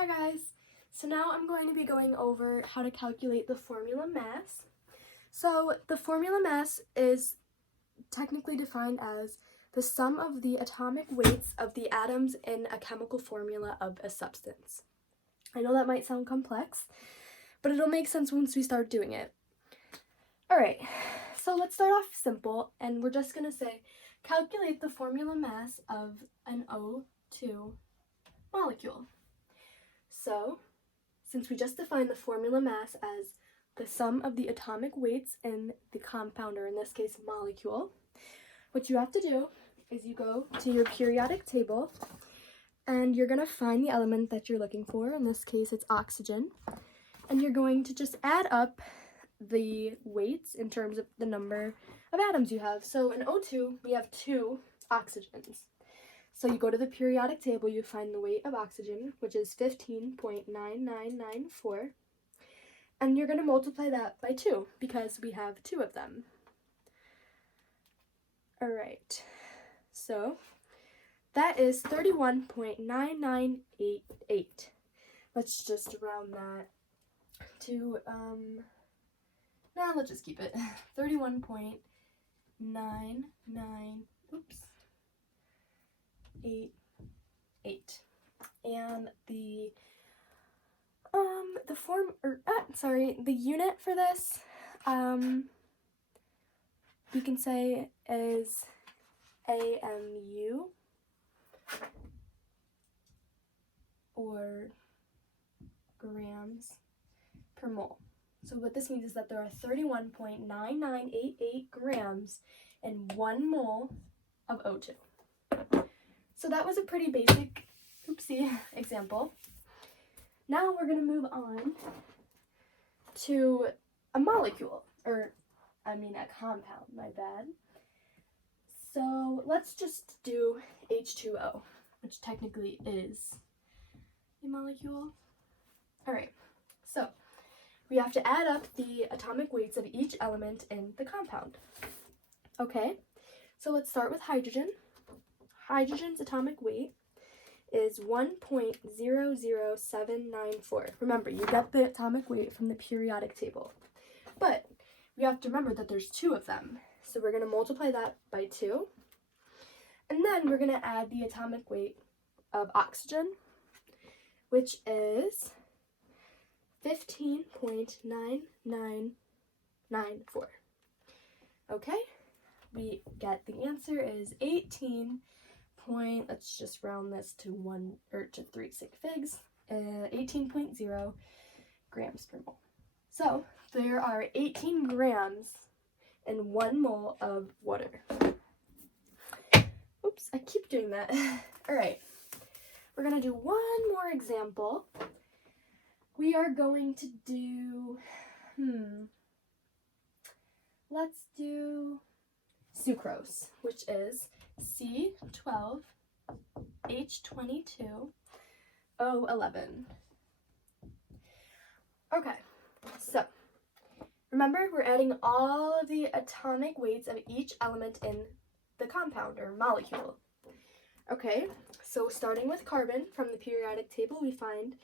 Hi guys! So now I'm going to be going over how to calculate the formula mass. So the formula mass is technically defined as the sum of the atomic weights of the atoms in a chemical formula of a substance. I know that might sound complex, but it'll make sense once we start doing it. Alright, so let's start off simple, and we're just going to say calculate the formula mass of an O2 molecule. So, since we just defined the formula mass as the sum of the atomic weights in the compound, or in this case molecule, what you have to do is you go to your periodic table and you're going to find the element that you're looking for. In this case it's oxygen, and you're going to just add up the weights in terms of the number of atoms you have. So in O2 we have 2 oxygens. So you go to the periodic table, you find the weight of oxygen, which is 15.9994, and you're going to multiply that by 2 because we have 2 of them. Alright, so that is 31.9988. Let's just round that to, let's just keep it. 31.99, 8. And the unit for this, we can say is AMU, or grams per mole. So what this means is that there are 31.9988 grams in 1 mole of O2. So that was a pretty basic, example. Now we're going to move on to a molecule, a compound, my bad. So let's just do H2O, which technically is a molecule. Alright, so we have to add up the atomic weights of each element in the compound. Okay, so let's start with hydrogen. Hydrogen's atomic weight is 1.00794. Remember, you get the atomic weight from the periodic table. But we have to remember that there's 2 of them. So we're going to multiply that by 2. And then we're going to add the atomic weight of oxygen, which is 15.9994. Okay, we get the answer is 18. Let's just round this to 3 sig figs, 18.0 grams per mole. So there are 18 grams in 1 mole of water. Oops, I keep doing that. Alright, we're going to do one more example. We are going to do, let's do sucrose, which is C12H22O11. Okay, so remember, we're adding all of the atomic weights of each element in the compound or molecule. Okay, so starting with carbon, from the periodic table we find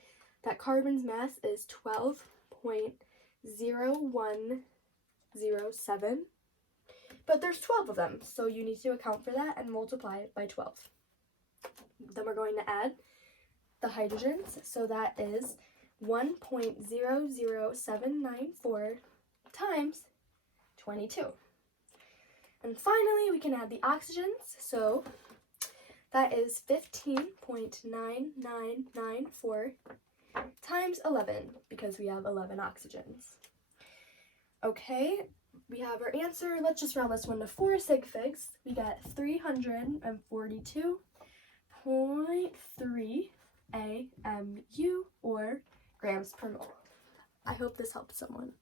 that carbon's mass is 12.0107. But there's 12 of them, so you need to account for that and multiply it by 12. Then we're going to add the hydrogens, so that is 1.00794 times 22. And finally, we can add the oxygens, so that is 15.9994 times 11, because we have 11 oxygens. Okay, we have our answer. Let's just round this one to 4 sig figs. We get 342.3 AMU, or grams per mole. I hope this helped someone.